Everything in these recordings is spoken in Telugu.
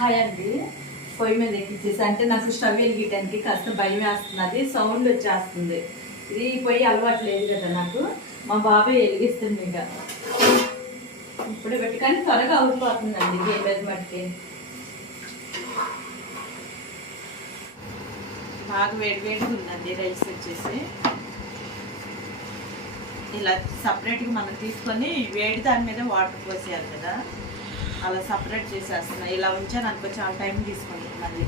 హాయ్ అండి. పొయ్యి మీద ఎక్కించేసి అంటే నాకు స్టవ్ వెలిగించడానికి కాస్త భయం వేస్తున్నది, సౌండ్ వచ్చేస్తుంది. ఇది పొయ్యి అలవాటు లేదు కదా నాకు. మా బాబాయ్ వెలిగిస్తుంది. ఇంకా ఇప్పుడు పెట్టుకొని త్వరగా అవుతుందండి గేమ్ మట్టికి. బాగా వేడివేడిగా ఉందండి రైస్ వచ్చేసి. ఇలా సపరేట్గా మనం తీసుకొని వేడి దాని మీద వాటర్ పోసేయాలి కదా, అలా సపరేట్ చేసేస్తున్నా. ఇలా ఉంచాను అనుకో చాలా టైం తీసుకుంటుంది. మళ్ళీ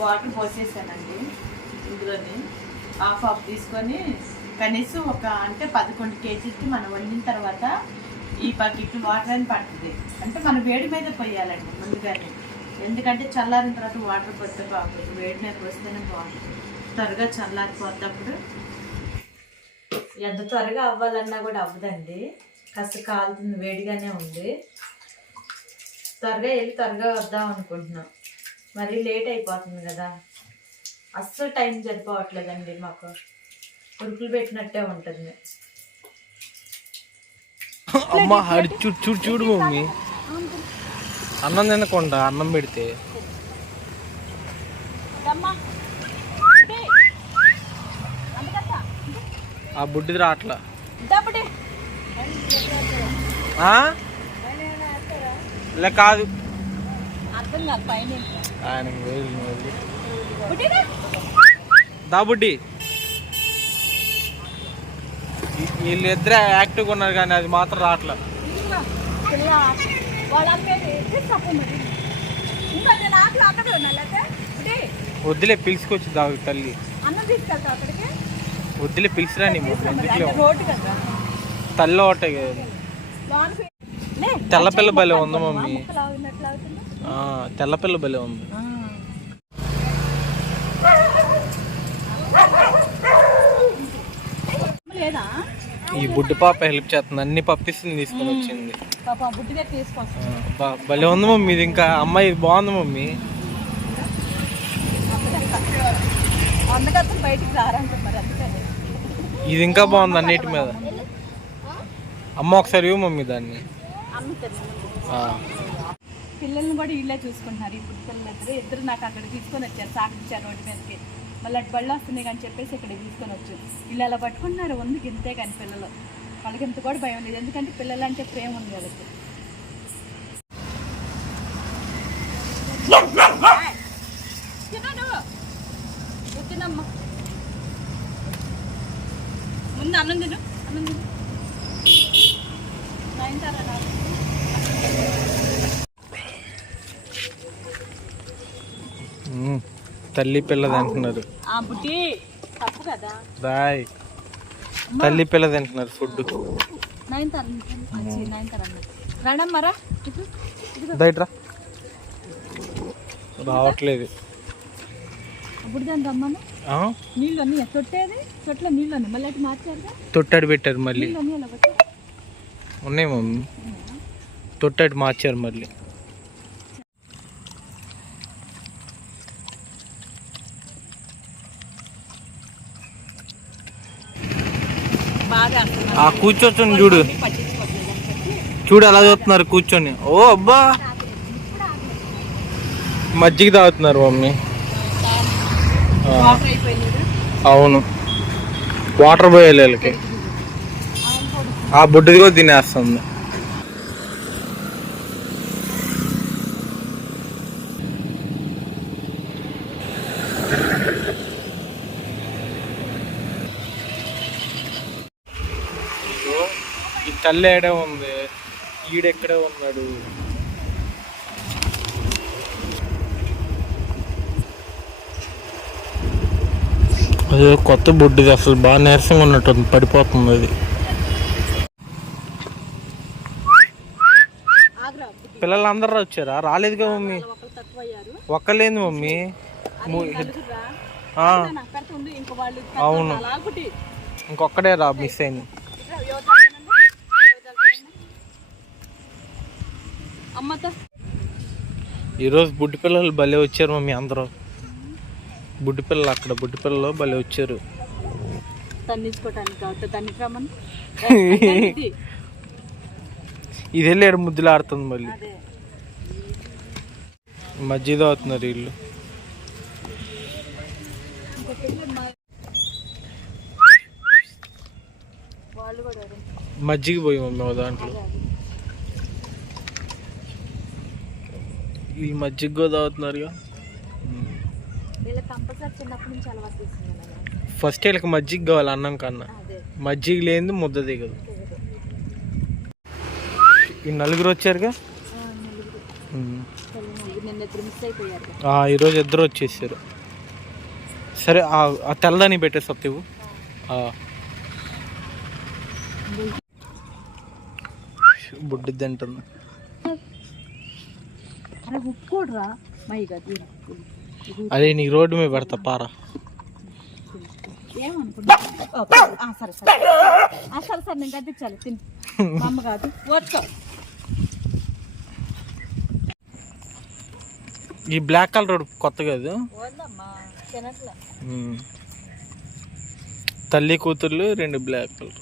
వాటర్ పోసేసానండి. ఇందులోని హాఫ్ తీసుకొని కనీసం అంటే 11 కేజీకి మనం వండిన తర్వాత ఈ బకెట్ వాటర్ అని పడుతుంది. అంటే మనం వేడి మీద పోయాలండి ముందుగానే, ఎందుకంటే చల్లారిన తర్వాత వాటర్ పోతే బాగుంటుంది. వేడి మీద పోస్తేనే బాగుంటుంది. త్వరగా చల్లారిపోతప్పుడు ఎంత త్వరగా అవ్వాలన్నా కూడా అవ్వదండి, కాస్త కాలుతుంది, వేడిగానే ఉంది. త్వరగా వెళ్ళి త్వరగా వద్దాం అనుకుంటున్నాం, మరి లేట్ అయిపోతుంది కదా. అస్సలు టైం సరిపోవట్లేదండి మాకు, ఉరుకులు పెట్టినట్టే ఉంటుంది. అమ్మ చూడు చూడు మమ్మీ, అన్నం తినకుండా అన్నం పెడితే ఆ బుడ్డిది రాట్లా. ఇలా కాదు ఆయన దా బుడ్డి. వీళ్ళిద్దరే యాక్టివ్గా ఉన్నారు కానీ అది మాత్రం రాట్లా. వద్దులే పిలుచుకొచ్చి దాగు తల్లి, వద్దులే పిలిచిరా నీ తల్లి ఒకటే కదా. తెల్లపిల్ల భలే ఉంది మమ్మీ, తెల్లపిల్ల భలే ఉంది. ఈ బుడ్డి పాప హెల్ప్ చేస్తుంది, అన్ని పప్పీసులు తీసుకొని వచ్చింది. భలే ఉంది మమ్మీ ఇది. ఇంకా అమ్మాయి బాగుంది మమ్మీ. ఇది ఇంకా బాగుంది అన్నిటి మీద. అమ్మ ఒకసారి ఇవ్వు మమ్మీ దాన్ని. పిల్లల్ని కూడా ఇళ్ళే చూసుకుంటున్నారు. ఇప్పుడు పిల్లలు ఇద్దరు నాకు అక్కడ తీసుకొని వచ్చారు, సాగించారు రోడ్డు మీదకి. మళ్ళీ అటు బళ్ళు వస్తున్నాయి కానీ చెప్పేసి ఇక్కడ తీసుకొని వచ్చు. వీళ్ళు అలా పట్టుకుంటున్నారు వందుకి, ఇంతే కానీ పిల్లలు వాళ్ళకి ఇంత కూడా భయం లేదు, ఎందుకంటే పిల్లలు అంటే ప్రేమ ఉంది వాళ్ళకి. తినమ్మా, ముందు అన్నం తిను, అన్నం తిను. తల్లి పిల్లది అంటున్నారు. బాయ్ తల్లి పిల్లది అంటున్నారు ఫుడ్. బయట రావట్లేదు. తొట్టాడు పెట్టారు మళ్ళీ. ఉన్నాయి మమ్మీ, తొట్టాడు మార్చారు మళ్ళీ. కూర్చోచ్చు చూడు, చూడు ఎలా చూస్తున్నారు కూర్చొని. ఓ అబ్బా, మజ్జిగ తాగుతున్నారు మమ్మీ. అవును, వాటర్ పోయాలి వాళ్ళకి. ఆ బుడ్డిది కూడా తినేస్తుంది. ఈ తల్లి ఏడే ఉంది, ఈడెక్కడే ఉన్నాడు. అదే కొత్త బుడ్డిది, అసలు బాగా నీరసంగా ఉన్నట్టుంది, పడిపోతుంది అది. పిల్లలందరూ వచ్చారా? రాలేదుగా మమ్మీ, ఒక్కలేంది మమ్మీ. అవును, ఇంకొక్కడే రా మిస్ అయింది. ఈరోజు బుడ్డి పిల్లలు భలే వచ్చారు మమ్మీ అందరూ. బుడ్డి పిల్లలు అక్కడ బుడ్డి పిల్లలు భలే వచ్చారు. తన్నించుకోవటానికి కాబట్టి తన్నికమని ఇది వెళ్ళాడు ముద్దులు ఆడుతుంది మళ్ళీ అదే మజ్జిగ అవుతున్నారు వీళ్ళు. వాళ్ళు కూడా మజ్జిగ పోయి మమ్మీ ఒక దాంట్లో వీళ్ళు మజ్జిగ కూడా తాగుతున్నారుగా. వీళ్ళకి కంపల్సరీ చిన్నప్పటి నుంచి అలవాటు చేస్తుంది. ఫస్ట్ వీళ్ళకి మజ్జిగ కావాలి అన్నం కన్నా. మజ్జిగ లేని ముద్ద దిగదు. ఈ నలుగురు వచ్చారుగా. ఈరోజు ఇద్దరు వచ్చేసారు. సరే ఆ తెల్లదాన్ని పెట్టేస్తావు. బుడ్డి తింటుంది. అదే నీకు రోడ్డు మీద పెడతా పారా. సరే సరే నేను గద్దించాలి తిని అమ్మ కాదు ఓర్చుకో. ఈ బ్లాక్ కలర్ రోడ్ కొత్త కాదు. తల్లి కూతుర్లు 2 బ్లాక్ కలర్.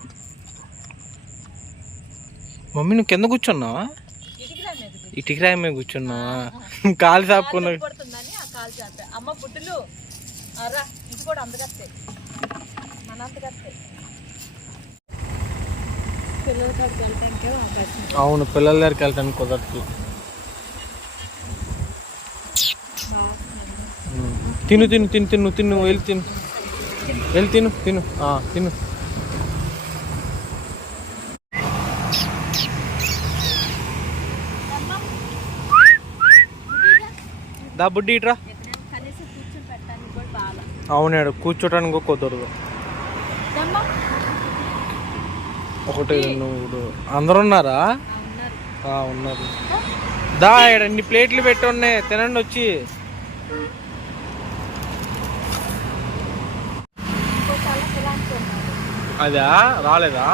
మమ్మీ నువ్వు కింద కూర్చున్నావా? ఇటుకి రాయి మీద కూర్చున్నావా? కాలు చాపుకున్నా. అమ్మ పుట్టులు ఇది కూడా అందగత్తాయి మన అందగత్తాయి. పిల్లల దగ్గరికి వెళ్ళటానికే అవకాశం. అవును పిల్లల దగ్గరికి వెళ్ళటానికి కుదరట్లేదు. తిను తిను తిను తిను తిను వెళ్ళి తిను వెళ్ళి తిను తిను తిను. దా బుడ్డి ఇట్రా. అవునాడు కూర్చోటానికి కుదరదు. 1 2 3 అందరు ఉన్నారా? ఉన్నారు. దా ఇక్కడ అన్ని ప్లేట్లు పెట్టి ఉన్నాయి తినండి వచ్చి. అదా రాలేదా?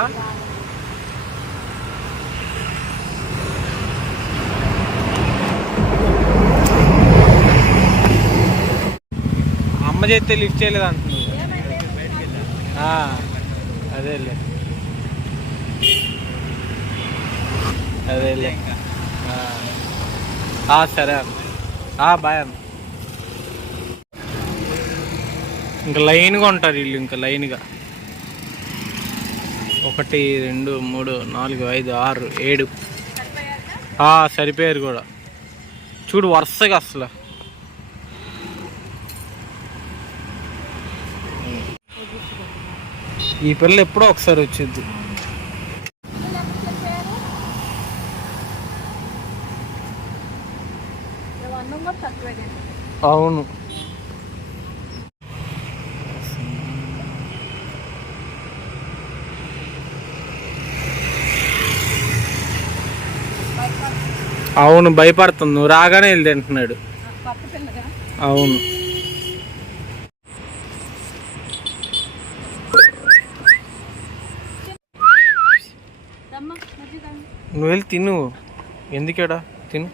అమ్మ చేస్తే లిఫ్ట్ చేయలేదు అంటున్నావు. అదేలే అదేలే. సరే అన్న బాయ్ అన్న. ఇంకా లైన్గా ఉంటారు వీళ్ళు. ఇంకా లైన్గా 1 2 3 4 5 6 7 సరిపోయారు కూడా. చూడు వరుసగా అసలు. ఈ పిల్ల ఎప్పుడో ఒకసారి వచ్చింది. అవును అవును భయపడుతుంది. నువ్వు రాగానే వెళ్ళి తింటున్నాడు. అవును నువ్వు వెళ్ళి తిను. ఎందుకేడా తిను.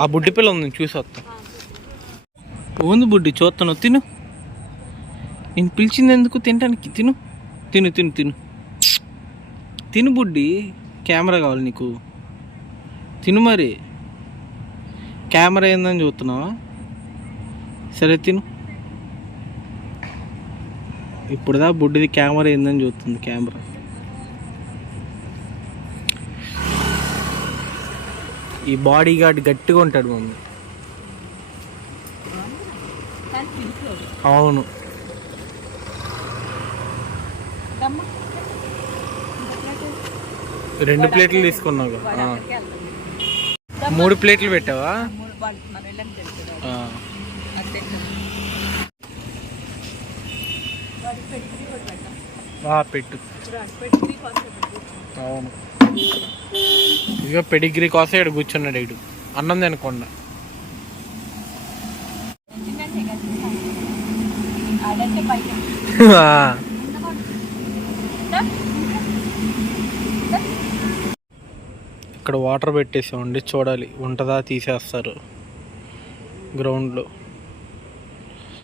ఆ బుడ్డి పిల్ల ఉంది చూసి వస్తా. ఉంది బుడ్డి చూస్తున్నావు. తిను. నేను పిలిచింది ఎందుకు తినడానికి. తిను తిను తిను తిను తిను బుడ్డి. కెమెరా కావాలి నీకు. తిను మరి. కెమెరా ఏందని చూస్తున్నావా? సరే తిను. ఇప్పుడుదా బుడ్డిది కెమెరా ఏందని చూస్తుంది. కెమెరా ఈ బాడీ గార్డ్ గట్టిగా ఉంటాడు మమ్మీ. అవును 2 ప్లేట్లు తీసుకున్నావు. 3 ప్లేట్లు పెట్టావా? పెట్టు. అవును ఇక పెడిగ్రీ కోసం ఇక్కడ కూర్చున్నాడు. ఇడు అన్నం తినకుండా. ఇక్కడ వాటర్ పెట్టేసామండి. చూడాలి ఉంటుందా తీసేస్తారు గ్రౌండ్లో.